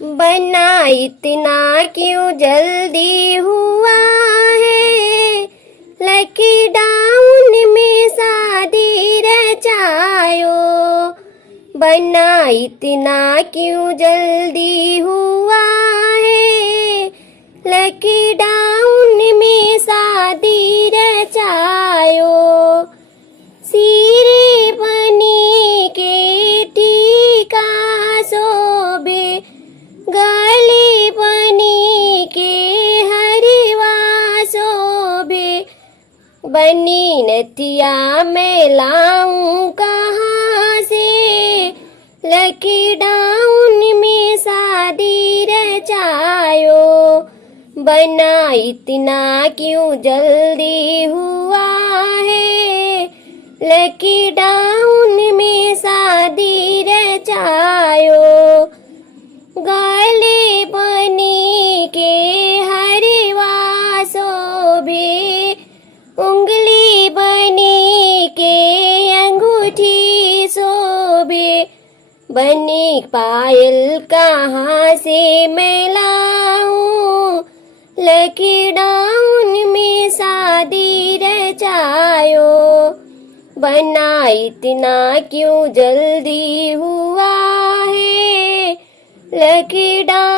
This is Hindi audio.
बना इतना क्यों जल्दी हुआ है, लॉकडाउन में शादी रचायो। बना इतना क्यों जल्दी हुआ है, लॉकडाउन में शादी रचायो। सिरे बनी के टीका शोभे, गले बनी के हरिवा शोभे। बनी नथिया मैं लाऊं कहाँ से, लॉकडाउन में शादी रचायो। बना इतना क्यों जल्दी हुआ है, लॉकडाउन में शादी रचायो। गले बनी के हरिवा शोभे, उंगली बनी के अंगूठी शोभे। बनी पायल कहाँ से मैं लाऊं, लॉकडाउन में शादी रचायो। बना इतना क्यों जल्दी हुआ है, लॉकडाउन